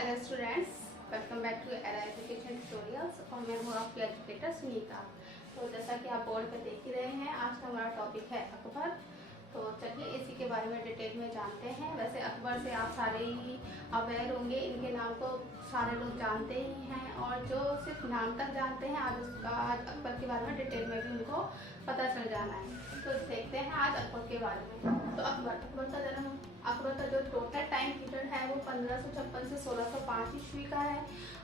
Hello students, welcome back to Era Education Tutorials और मैं हूँ आपकी एजुकेटर सुनीता। तो जैसा कि आप बोर्ड पे देख ही रहे हैं, आज का हमारा टॉपिक है अकबर। तो चलिए इसी के बारे में डिटेल में जानते हैं। वैसे अकबर से आप सारे ही अवेयर होंगे, इनके नाम को सारे लोग जानते ही हैं और जो सिर्फ नाम तक जानते हैं आज अकबर के बारे में डिटेल में भी उनको पता चल जाना है। तो देखते हैं आज अकबर के बारे में। तो अकबर का जो टोटल टाइम पीरियड है वो 1556 से 1605 ईस्वी का है।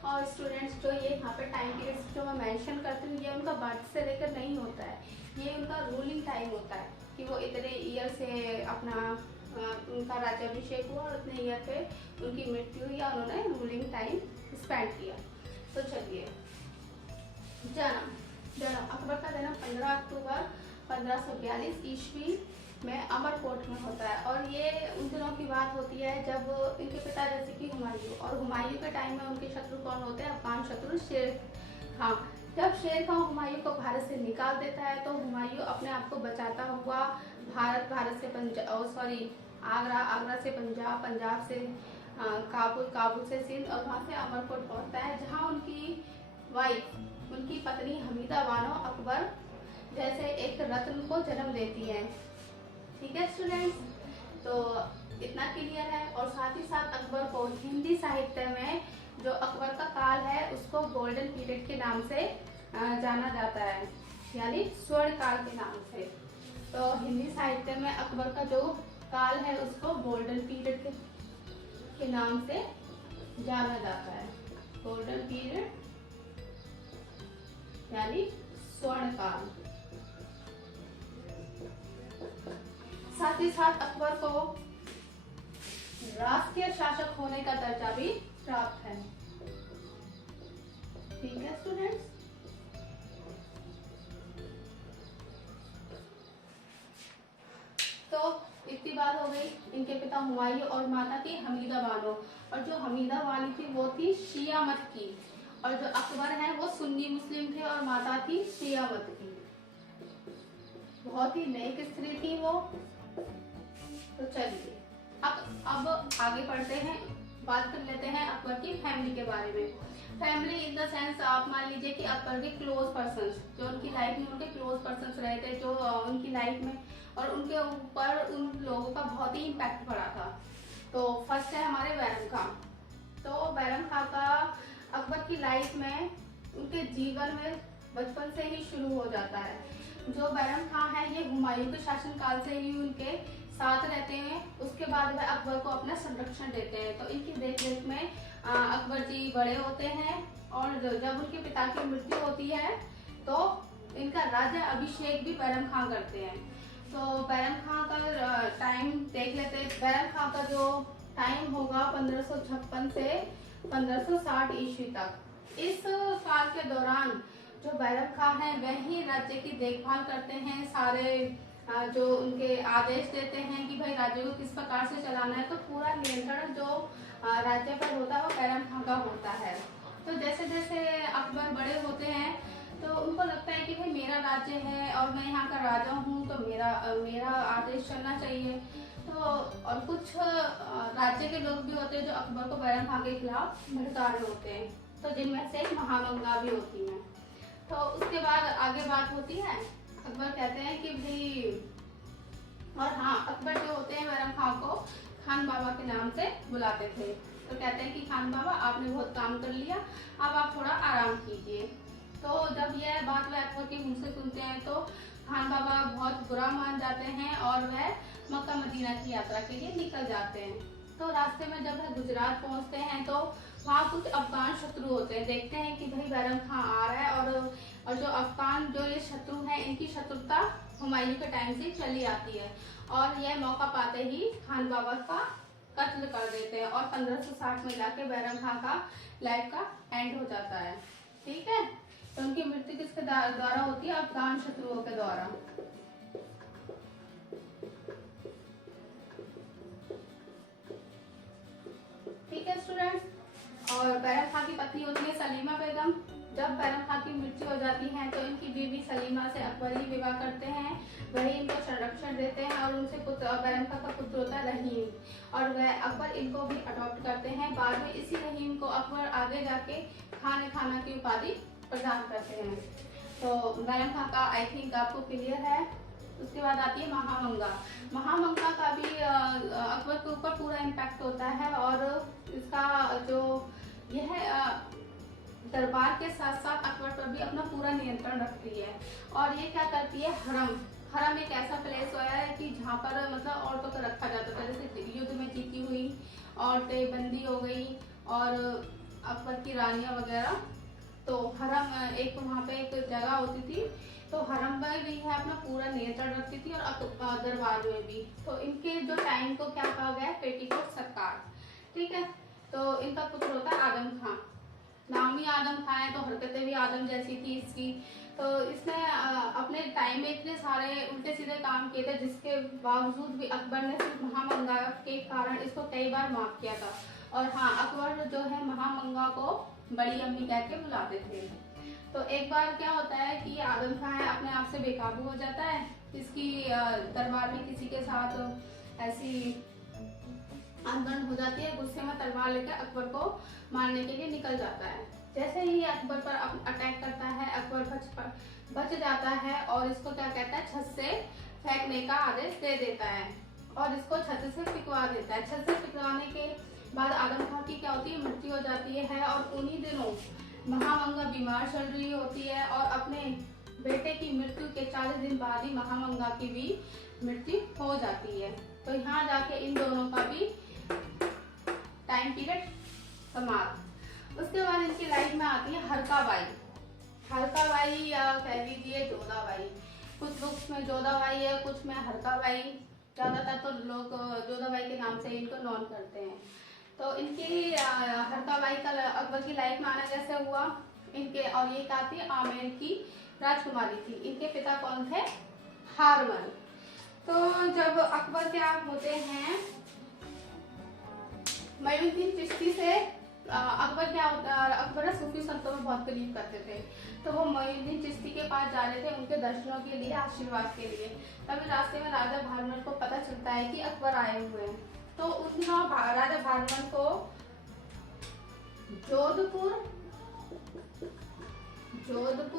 और स्टूडेंट्स जो ये यहाँ पे टाइम पीरियड्स जो मैं मेंशन करती हूँ, ये उनका बर्थ से लेकर नहीं होता है, ये उनका रूलिंग टाइम होता है कि वो इतने ईयर से अपना उनका राज्याभिषेक हुआ और उतने ईयर पे उनकी मृत्यु हुई या उन्होंने रूलिंग टाइम स्पेंड किया। तो चलिए, जन्म अकबर का जन्म 15 अक्टूबर 1542 ईस्वी में अमरकोट में होता है। और ये उन दिनों की बात होती है जब इनके पिता जैसे कि हुमायूं, और हुमायूं के टाइम में उनके शत्रु कौन होते हैं? अफगान शत्रु शेर खां। जब शेर खां हुमायूं को भारत से निकाल देता है तो हुमायूं अपने आप को बचाता हुआ भारत से आगरा से पंजाब से काबुल से सिंध और वहाँ से अमरकोट पहुँचता है, जहाँ उनकी पत्नी हमीदा बानो अकबर जैसे एक रत्न को जन्म देती है। ठीक है स्टूडेंट्स, तो इतना क्लियर है। और साथ ही साथ अकबर को हिंदी साहित्य में जो अकबर का काल है उसको गोल्डन पीरियड के नाम से जाना जाता है, यानी स्वर्ण काल के नाम से। तो हिंदी साहित्य में अकबर का जो काल है उसको गोल्डन पीरियड के नाम से जाना जाता है। गोल्डन पीरियड यानी स्वर्ण काल। साथ ही साथ अकबर को राष्ट्रीय शासक होने का दर्जा भी प्राप्त है। ठीक है स्टूडेंट्स, तो इतनी बात हो गई। इनके पिता हुमायूं और माता थी हमीदा बानो, और जो हमीदा बानो थी वो थी शिया मत की, और जो अकबर है वो सुन्नी मुस्लिम थे और माता थी शिया मत की। बहुत ही नेक स्त्री थी वो। तो चलिए अब आगे बढ़ते हैं, बात कर लेते हैं अकबर की फैमिली के बारे में। फैमिली इन द सेंस आप मान लीजिए कि अकबर के क्लोज पर्सन्स जो उनकी लाइफ में उनके क्लोज पर्सन्स रहे थे, जो उनकी लाइफ में और उनके ऊपर उन लोगों का बहुत ही इम्पैक्ट पड़ा था। तो फर्स्ट है हमारे बैरम खां। तो बैरम खां का अकबर की लाइफ में उनके जीवन में बचपन से ही शुरू हो जाता है। जो बैरम खां है ये हुमायूं के शासनकाल से ही उनके साथ रहते हैं। उसके बाद वह अकबर को अपना संरक्षण देते हैं। तो इनकी देखरेख में अकबर जी बड़े होते हैं, और जब उनके पिता की मृत्यु होती है तो इनका राज्य अभिषेक भी बैरम खां करते हैं। तो बैरम खां का टाइम देख लेते हैं। बैरम खां का जो टाइम होगा 1556 से 1560 ईस्वी तक। इस काल के दौरान जो बैरम खां है वही राज्य की देखभाल करते हैं, सारे जो उनके आदेश देते हैं कि भाई राज्य को किस प्रकार से चलाना है। तो पूरा नियंत्रण जो राज्य पर होता है वो बैरम खां का होता है। तो जैसे जैसे अकबर बड़े होते हैं तो उनको लगता है कि भाई मेरा राज्य है और मैं यहाँ का राजा हूँ, तो मेरा आदेश चलना चाहिए। तो और कुछ राज्य के लोग भी होते हैं जो अकबर को बैरम खां के खिलाफ भड़का रहे होते हैं, तो जिनमें से महामंगा भी होती हैं। तो उसके बाद आगे बात होती है, अकबर कहते हैं कि भाई, और हाँ, अकबर जो होते हैं बैरम खां को खान बाबा के नाम से बुलाते थे। तो कहते हैं कि खान बाबा आपने बहुत काम कर लिया, अब आप थोड़ा आराम कीजिए। तो जब यह बात वह अकबर के मुंह से सुनते हैं तो खान बाबा बहुत बुरा मान जाते हैं और वह मक्का मदीना की यात्रा के लिए निकल जाते हैं। तो रास्ते में जब वह गुजरात पहुंचते हैं तो वहाँ कुछ अफगान शत्रु होते हैं। देखते हैं कि भाई बैरम खां आ रहा है, और जो अफगान जो ये शत्रु हैं इनकी शत्रुता हुमायूं के टाइम से चली आती है, और यह मौका पाते ही खान बाबा का कत्ल कर देते हैं। और 1560 में जाके बैरम खां का लाइफ का एंड हो जाता है। ठीक है, तो उनकी मृत्यु किसके द्वारा होती है? अफगान शत्रुओं के द्वारा। ठीक है स्टूडेंट्स, और बैरम खां की पत्नी होती है सलीमा बेगम। जब बैरम खां की मृत्यु हो जाती है तो इनकी बीवी सलीमा से अकबर ही विवाह करते हैं, वही इनको संरक्षण देते हैं और उनसे बैरम खां का पुत्र होता है रहीम और वह अकबर इनको भी अडॉप्ट करते हैं। बाद में इसी रहीम को अकबर आगे जाके खाना की उपाधि प्रदान करते हैं। तो बैरम खां का आई थिंक आपको क्लियर है। उसके बाद आती है महामंगा। महामंगा का भी अकबर के ऊपर पूरा इम्पैक्ट होता है और इसका जो यह दरबार के साथ साथ अकबर पर भी अपना पूरा नियंत्रण रखती है। और ये क्या करती है, हरम एक ऐसा प्लेस होया है कि जहाँ पर मतलब औरतों को रखा जाता था, जैसे युद्ध में जीती हुई औरतें बंदी हो गई और अकबर की रानियां वगैरह। तो हरम एक वहाँ पे एक जगह होती थी, तो हरम में भी है अपना पूरा नियंत्रण रखती थी और दरबार में भी। तो इनके जो टाइम को क्या कहा गया है, पेटीकोट सरकार, ठीक है। तो इनका पुत्र होता है आदम खां। नाम ही आदम खां है तो हरकतें भी आदम जैसी थी इसकी। तो इसने अपने टाइम में इतने सारे उल्टे सीधे काम किए थे, जिसके बावजूद भी अकबर ने सिर्फ महामंगा के कारण इसको कई बार माफ किया था। और हाँ, अकबर जो है महामंगा को बड़ी अम्मी कह के बुलाते थे। तो एक बार क्या होता है कि आदम खां है अपने आप से बेकाबू हो जाता है, इसकी दरबार में किसी के साथ ऐसी अनबन हो जाती है, गुस्से में तलवार लेकर अकबर को मारने के लिए निकल जाता है। जैसे ही अकबर पर अटैक करता है, अकबर बच जाता है और इसको क्या कहता है, छत से फेंकने का आदेश दे देता है और इसको छत से फिकवा देता है। छत से फिकवाने के बाद आदम खां की क्या होती है, मृत्यु हो जाती है। और उन्हीं दिनों महामंगा बीमार चल रही होती है और अपने बेटे की मृत्यु के 40 दिन बाद ही महामंगा की भी मृत्यु हो जाती है। तो यहाँ जाके इन दोनों का भी टाइम पीरियड समाप्त। उसके बाद इनकी लाइफ में आती है हरकाबाई। हरकाबाई या कह लीजिए जोधाबाई, कुछ बुक्स में जोधाबाई है, कुछ में हरकाबाई, ज्यादातर तो लोग जोधाबाई के नाम से इनको नॉन करते हैं। तो इनकी हरकाबाई का अकबर की लाइफ में आना कैसे हुआ इनके, और ये क्या थी, आमेर की राजकुमारी थी। इनके पिता कौन थे, हारमल। तो जब अकबर क्या होते हैं, मोइनुद्दीन चिश्ती से अकबर क्या होता है, अकबर सूफी संतों में बहुत करीब करते थे। तो वो मोइनुद्दीन चिश्ती के पास जा रहे थे उनके दर्शनों के लिए, आशीर्वाद के लिए। तभी रास्ते में राजा भारमल को पता चलता है कि अकबर आए हुए हैं। तो उन दिनों राजा भारमल को जोधपुर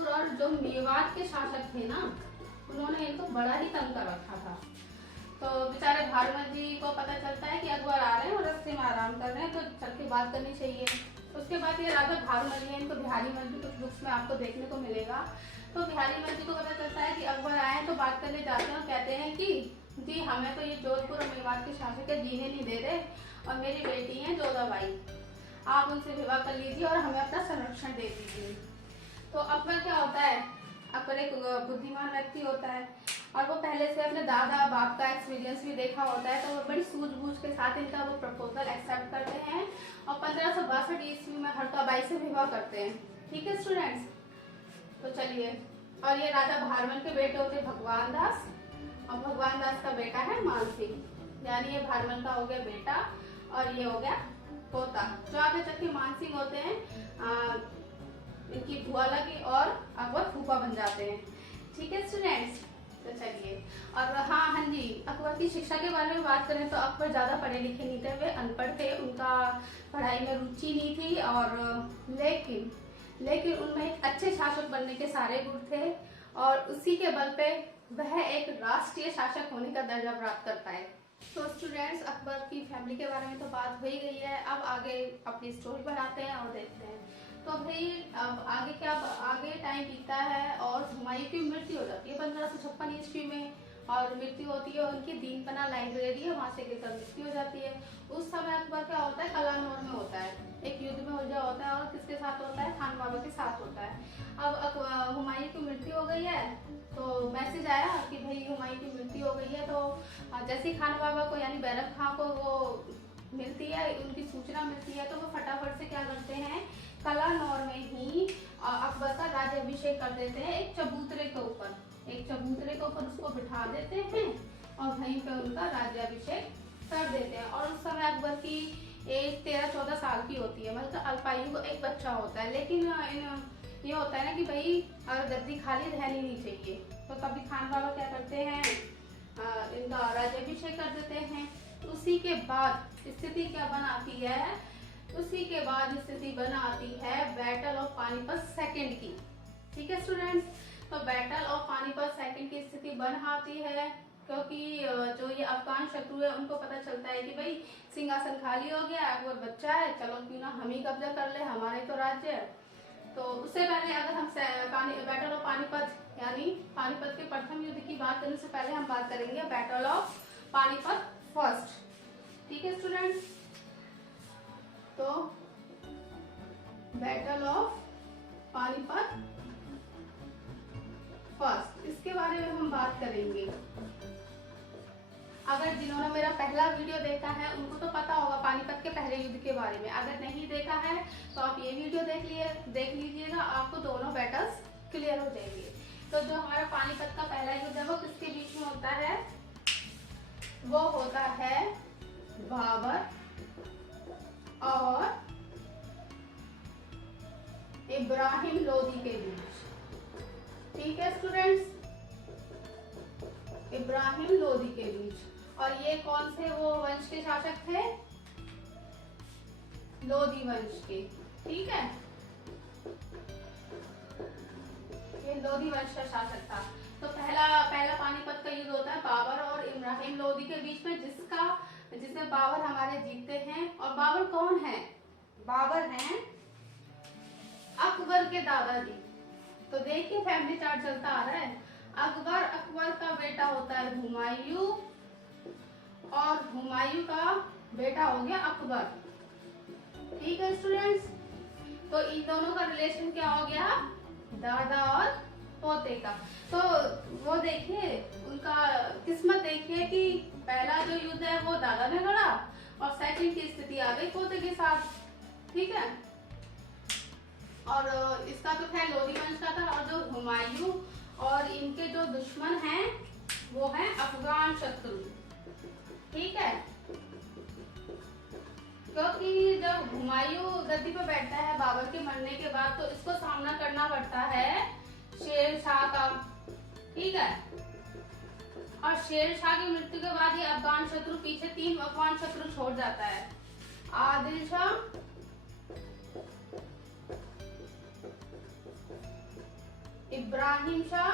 और जो मेवात के शासक थे ना, उन्होंने इनको बड़ा ही तंग कर रखा था। तो बेचारे भारमल जी को पता चलता है कि अकबर आ रहे हैं और रास्ते में आराम कर रहे हैं, तो चल के बात करनी चाहिए। उसके बाद ये राजा भारमल जी, इनको बिहारी मल भी कुछ बुक्स में आपको देखने को मिलेगा। तो बिहारी मल जी को पता चलता है कि अकबर आए, तो बात करने जाते हैं और कहते हैं कि जी हमें तो ये जोधपुर और मेवात के शासक जीने नहीं दे रहे और मेरी बेटी है जोधाबाई, आप उनसे विवाह कर लीजिए और हमें अपना संरक्षण दे दीजिए। तो अकबर क्या होता है, अकबर एक बुद्धिमान व्यक्ति होता है और वो पहले से अपने दादा बाप का एक्सपीरियंस भी देखा होता है। तो वो बड़ी सूझबूझ के साथ इनका वो प्रपोजल एक्सेप्ट करते हैं और 1562 ईस्वी में हरकाबाई से विवाह करते हैं। ठीक है स्टूडेंट्स, तो चलिए। और ये राजा भारमल के बेटे होते भगवान दास और भगवान दास का बेटा है मानसिंह, यानी ये भारमल का हो गया बेटा और ये हो गया पोता। जो आगे चल के मानसिंह होते हैं इनकी बुआ लगी और अकबर फूफा बन जाते हैं। ठीक है स्टूडेंट्स, तो चलिए। और हाँ जी, अकबर की शिक्षा के बारे में बात करें तो अकबर ज़्यादा पढ़े लिखे नहीं थे, वे अनपढ़ थे, उनका पढ़ाई में रुचि नहीं थी। और लेकिन उनमें एक अच्छे शासक बनने के सारे गुण थे और उसी के बल पे वह एक राष्ट्रीय शासक होने का दर्जा प्राप्त कर पाए। तो स्टूडेंट्स, अकबर की फैमिली के बारे में तो बात हो ही गई है। अब आगे अपनी स्टोरी बढ़ाते हैं और देखते हैं। तो भाई अब आगे टाइम बीतता है और हुमायूं की मृत्यु हो जाती है 1556 ईस्वी में। और मृत्यु होती है उनकी दीनपना लाइब्रेरी है, वहाँ से गिरकर मृत्यु हो जाती है। उस समय अकबर क्या होता है, कलानौर में होता है, एक युद्ध में उलझा होता है और किसके साथ होता है, खान बाबा के साथ होता है। अब हुमायूं की मृत्यु हो गई है तो मैसेज आया कि भाई हुमायूं की मृत्यु हो गई है। तो जैसे ही खान बाबा को यानी बैरम खां को वो मिलती है, उनकी सूचना मिलती है, तो वो फटाफट से क्या करते हैं, कलानौर में ही अकबर का राज्याभिषेक कर देते हैं। एक चबूतरे के ऊपर उसको बिठा देते हैं और वहीं पे उनका राज्याभिषेक कर देते हैं। और उस समय अकबर की एज 13-14 साल की होती है, मतलब अल्पायु को एक बच्चा होता है। लेकिन ये होता है ना कि भाई अगर गद्दी खाली रहनी नहीं चाहिए, तो तभी खान बाबा क्या करते हैं, अभिषेक कर देते हैं। उसी के बाद स्थिति क्या बनाती है, उसी के बाद स्थिति बनाती है बैटल ऑफ पानीपत सेकंड की। ठीक है स्टूडेंट्स, तो बैटल ऑफ पानीपत सेकंड की स्थिति बन आती है क्योंकि जो ये अफगान शत्रु है उनको पता चलता है कि भाई सिंहासन खाली हो गया, अकबर बच्चा है, चलो क्यों ना हम ही कब्जा कर ले, हमारा ही तो राज्य है। तो उससे पहले अगर हम बैटल ऑफ पानीपत यानी पानीपत के प्रथम युद्ध की बात करने से पहले हम बात करेंगे बैटल ऑफ पानीपत फर्स्ट। ठीक है स्टूडेंट्स, तो बैटल ऑफ पानीपत फर्स्ट, इसके बारे में हम बात करेंगे। अगर जिन्होंने मेरा पहला वीडियो देखा है उनको तो पता होगा पानीपत के पहले युद्ध के बारे में, अगर नहीं देखा है तो आप ये वीडियो देख लीजिएगा, आपको दोनों बैटल्स क्लियर हो जाएंगे। तो जो हमारा पानीपत का पहला युद्ध है वो किसके बीच में होता है, वो होता है बाबर और इब्राहिम लोदी के बीच। ठीक है स्टूडेंट्स, इब्राहिम लोदी के बीच। और ये कौन से वो वंश के शासक थे, लोदी वंश के। ठीक है, ये लोदी वंश का शासक था। तो पहला पानीपत का युद्ध होता है बाबर और इब्राहिम लोदी के बीच में, जिसमें बाबर हमारे जीतते हैं। और बाबर कौन है, बाबर हैं अकबर के दादाजी। तो देखिए फैमिली चार्ट चलता आ रहा है, अकबर का बेटा होता है हुमायूं और हुमायूं का बेटा हो गया अकबर। ठीक है स्टूडेंट्स, तो इन दोनों का रिलेशन क्या हो गया, दादा और पोते का। तो वो देखिए उनका किस्मत देखिए कि पहला जो युद्ध है वो दादा ने लड़ा और सेकंड की स्थिति आ गई पोते के साथ। ठीक है, और इसका तो खैर लोदी वंश का था। और जो हुमायूं और इनके जो दुश्मन हैं वो हैं अफगान शत्रु। ठीक है, क्योंकि जब हुमायूं गद्दी पर बैठता है बाबर के मरने के बाद, तो इसको सामना करना पड़ता है शेर शाह का। ठीक है, और शेर शाह की मृत्यु के बाद ये अफगान शत्रु पीछे 3 अफगान शत्रु छोड़ जाता है, आदिल शाह, इब्राहिम शाह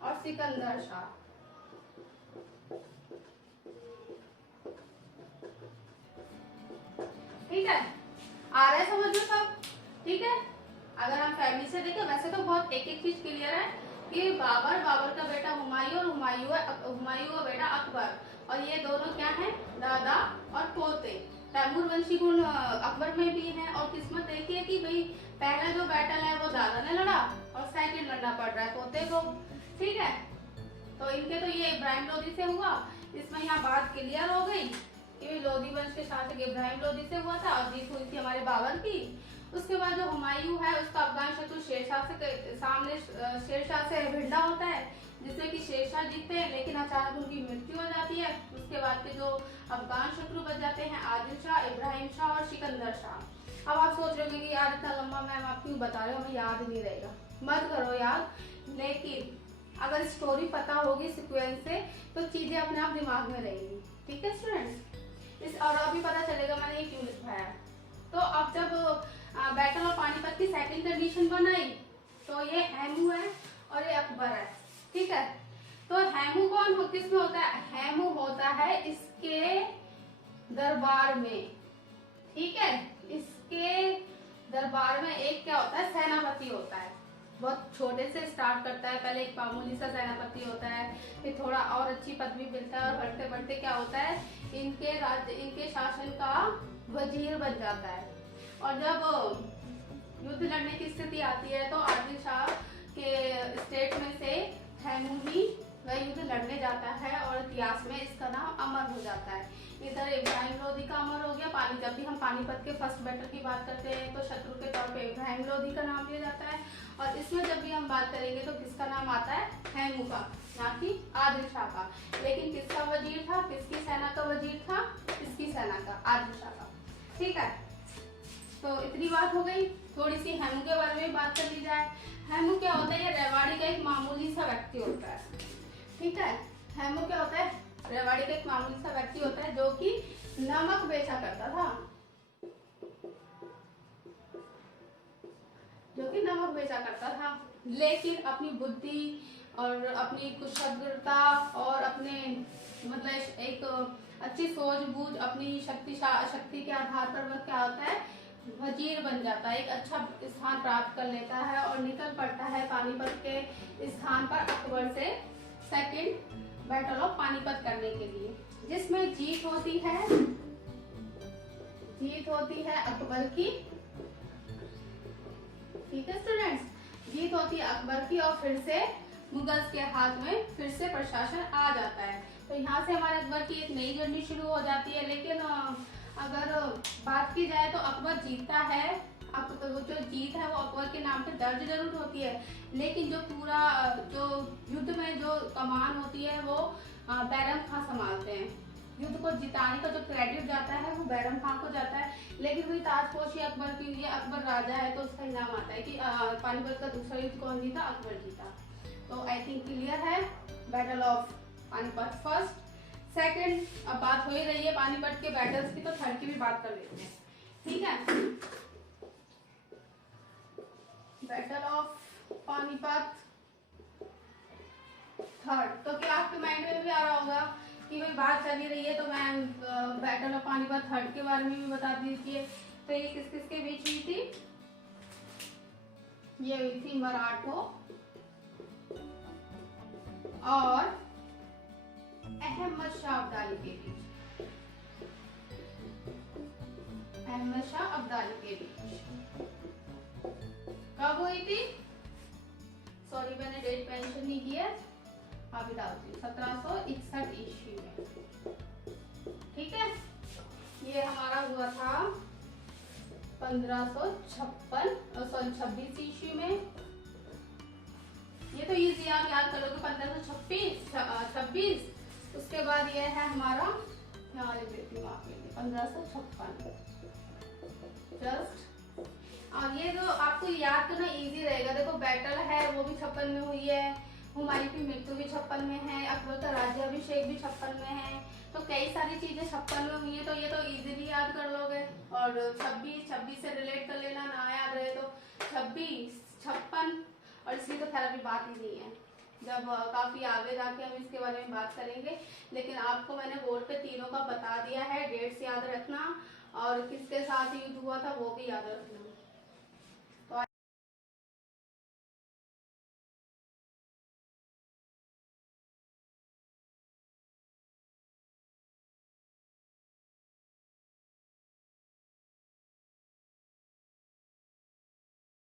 और सिकंदर शाह। ठीक है, आ रहा है समझ में सब। ठीक है, अगर हम फैमिली से देखें वैसे तो बहुत एक चीज क्लियर है कि बाबर का बेटा हुमायूं और हुमायूं का बेटा अकबर, और ये दोनों क्या हैं, दादा और पोते। तैमूर वंशी गुण अकबर में भी है। और किस्मत देखिए कि भाई पहला जो बैटल है वो दादा ने लड़ा और सेकंड लड़ना पड़ रहा है पोते को। ठीक है, तो इनके तो ये इब्राहिम लोदी से हुआ, इसमें यहाँ बात क्लियर हो गई कि लोदी वंश के शासक इब्राहिम लोदी से हुआ था और जीत हुई थी हमारे बाबर की। उसके बाद जो हुमायूं है उसका अफगान शत्रु शेरशाह से भिड़ा होता है, जिससे कि शेरशाह जीतते हैं, लेकिन अचानक उनकी मृत्यु हो जाती है। उसके बाद के जो अफगान शत्रु बच जाते हैं आदिल शाह, इब्राहिम शाह और सिकंदर शाह। अब आप सोच रहे होंगे कि यार इतना लंबा मैम आप क्यों बता रहे हो, हमें याद नहीं रहेगा। मत करो याद, लेकिन अगर स्टोरी पता होगी सीक्वेंस से तो चीजें अपने आप दिमाग में रहेंगी। ठीक है स्टूडेंट्स, और अभी पता चलेगा मैंने ये क्यों लिखवाया। तो अब जब बैटल ऑफ पानीपत की सेकंड कंडीशन बनाई तो ये हेमू है और ये अकबर है। ठीक है, तो हेमू किसमें होता है, हेमू होता है इसके दरबार में। ठीक है, इसके दरबार में एक क्या होता है, सेनापति होता है। बहुत छोटे से स्टार्ट करता है, पहले एक मामूली सा सेनापति होता है, फिर थोड़ा और अच्छी पदवी मिलता है और बढ़ते बढ़ते क्या होता है, इनके शासन का वजीर बन जाता है। और जब युद्ध लड़ने की स्थिति आती है तो आदिल शाह के स्टेट में से हेमू ही वह युद्ध लड़ने जाता है और इतिहास में इसका नाम अमर हो जाता है। इधर इब्राहिम लोदी का अमर हो गया। जब भी हम पानीपत के फर्स्ट बैटल की बात करते हैं तो शत्रु के तौर पे इब्राहिम लोदी का नाम लिया जाता है, और इसमें जब भी हम बात करेंगे तो किसका नाम आता है, हेमू का, ना कि आदिल शाह का। लेकिन किसका वजीर था, किसकी सेना का वजीर था, किसकी सेना का, आदिल शाह का। ठीक है, तो इतनी बात हो गई। थोड़ी सी हेमू के बारे में बात कर ली जाए। हेमू क्या होता है? ये रेवाड़ी का एक मामूली सा व्यक्ति होता है, ठीक है। हेमू क्या होता है? रेवाड़ी का एक मामूली सा व्यक्ति होता है जो कि नमक बेचा करता था, लेकिन अपनी बुद्धि और अपनी कुशलता और अपने मतलब एक अच्छी सूझबूझ, अपनी शक्ति के आधार पर वह क्या होता है? वजीर बन जाता है, एक अच्छा स्थान प्राप्त कर लेता है और निकल पड़ता है पानीपत के स्थान पर अकबर से सेकंड बैटल ऑफ पानीपत करने के लिए, जिसमें जीत होती है अकबर की, ठीक है स्टूडेंट्स, जीत होती है अकबर की और फिर से मुगल्स के हाथ में फिर से प्रशासन आ जाता है। तो यहाँ से हमारे अकबर की एक नई जर्नी शुरू हो जाती है। लेकिन अगर बात की जाए तो अकबर जीतता है, वो जो जीत है वो अकबर के नाम पे दर्ज जरूर होती है, लेकिन जो पूरा जो युद्ध में जो कमान होती है वो बैरम खां संभालते हैं। युद्ध को जिताने का जो क्रेडिट जाता है वो बैरम खां को जाता है, लेकिन वही ताजपोशी अकबर की, ये अकबर राजा है तो उसका इनाम आता है कि पानीपत का दूसरा युद्ध कौन जीता? अकबर जीता। तो आई थिंक क्लियर है battle of Panipat first. Second, अब बात हो ही रही है पानीपत के बैटल्स की तो थर्ड की भी बात कर लेते हैं, ठीक है। बैटल ऑफ पानीपत थर्ड, तो क्या आपके माइंड में भी आ रहा होगा कि भाई बात चली रही है तो मैं बैटल ऑफ पानीपत थर्ड के बारे में भी बता दीजिए। तो ये किस किस के बीच हुई थी? ये हुई थी मराठों और अहमद शाह अब्दाली के बीच, अहमद शाह अब्दाली के बीच। कब हुई थी? सॉरी मैंने डेट मेंशन नहीं किया, अभी डालती हूँ, 1761 ईस्वी में, ठीक है। ये हमारा हुआ था 26 ईस्वी में। ये तो इजी आप याद कर लोगे, 1526। उसके बाद ये है हमारा, यहाँ लिख देती हूँ आपके लिए, 1556 जस्ट। और ये जो आपको याद करना इजी रहेगा, देखो बैटल है वो भी 56 में हुई है, हुमायूं की मृत्यु भी 56 में है, अकबर का राज्याभिषेक भी 56 में है, तो कई सारी चीजें 56 में हुई है, तो ये तो इजीली याद कर लोगे। और 26 से रिलेट कर लेना, ना याद रहे तो 26, 56, और इसकी तो खैर अभी बात ही नहीं है, जब काफी आगे जाके हम इसके बारे में बात करेंगे। लेकिन आपको मैंने बोर्ड पे तीनों का बता दिया है, डेट्स याद रखना और किसके साथ युद्ध हुआ था वो भी याद रखना।